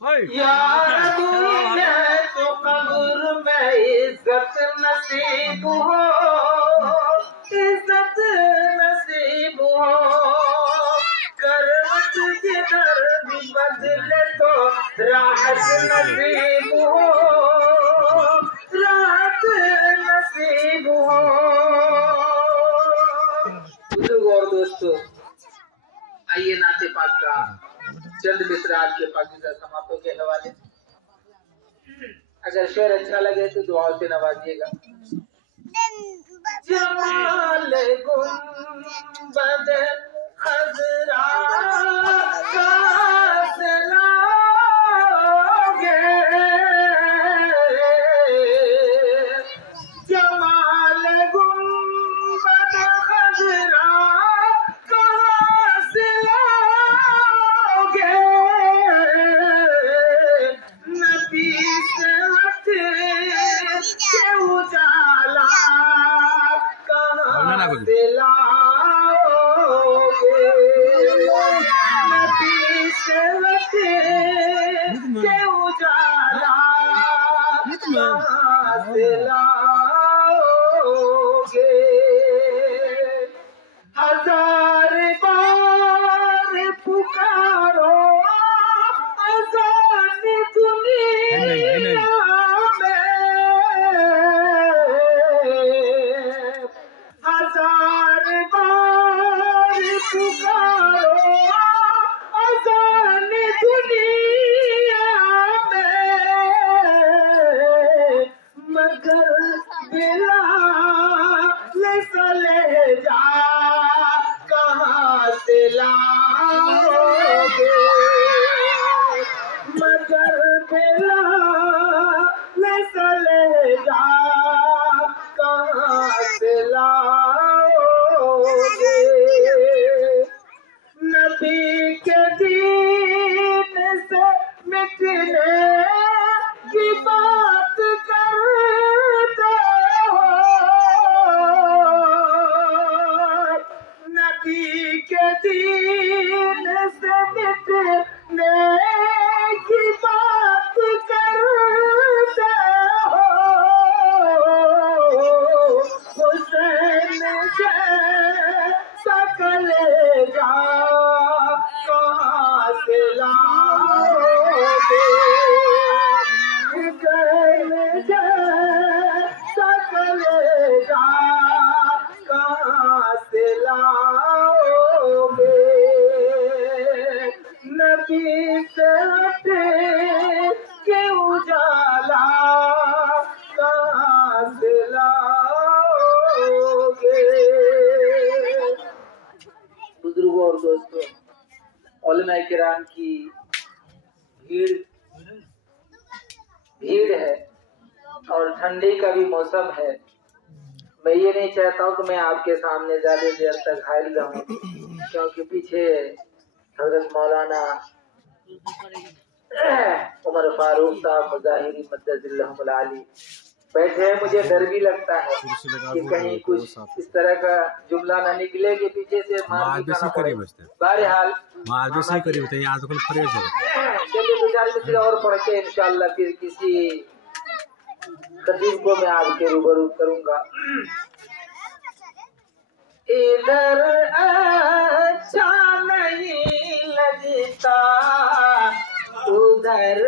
यार दुनिया तो कब्र में इज्जत नसीब हो, इज्जत नसीब हो। करवट जिधर भी बदले तो राहत नसीब हो, राहत नसीब हो। बुजुर्ग और दोस्तों, आइए नाते पाक का चंद मिसरा आपके पाकिज़ा समातों के हवाले। अगर शेर अच्छा लगे तो दुआ से नवाजिएगा। जमाल गुंबद खज़रा जमाल गुंबद खज़रा नबी से उजाला कहाँ से लाओगे, नबी से उजाला कहाँ से लाओगे। हजार बार पुकारो अज़ान दुनिया में, हजार बार पुकारो अज़ान दुनिया में, मगर बिलाल सले जा कहाँ से लाओगे, मगर बिलाल सले जा कहाँ से लाओगे। नबी के दीन से मिटने की बात करते हो, नबी के दीन से मिटने की बात करते हो। हुसैन जैसा कलेजा कहाँ से लाओगे, हुसैन जैसा कलेजा कहाँ से लाओगे। नबी से के उजाला कहाँ से लाओगे। बुजुर्गों और दोस्तों, उलमाए किराम की भीड़ है और ठंडी का भी मौसम है। मैं ये नहीं चाहता हूँ कि मैं आपके सामने ज्यादा देर तक हाजिर रहूं, क्योंकि पीछे हजरत मौलाना उमर फारूक साहब मुजाहिरी मद्दजिल्लाहुल आली बैठे हैं। मुझे डर भी लगता है कि कहीं कुछ इस तरह का जुमला ना निकले कि पीछे से मार भी खाना पड़े। बहरहाल चलिए दो चार मिसरे और पढ़ के इंशाअल्लाह फिर किसी खतीब को मैं आपके रूबरू करूंगा। इधर अच्छा नहीं लगता, उधर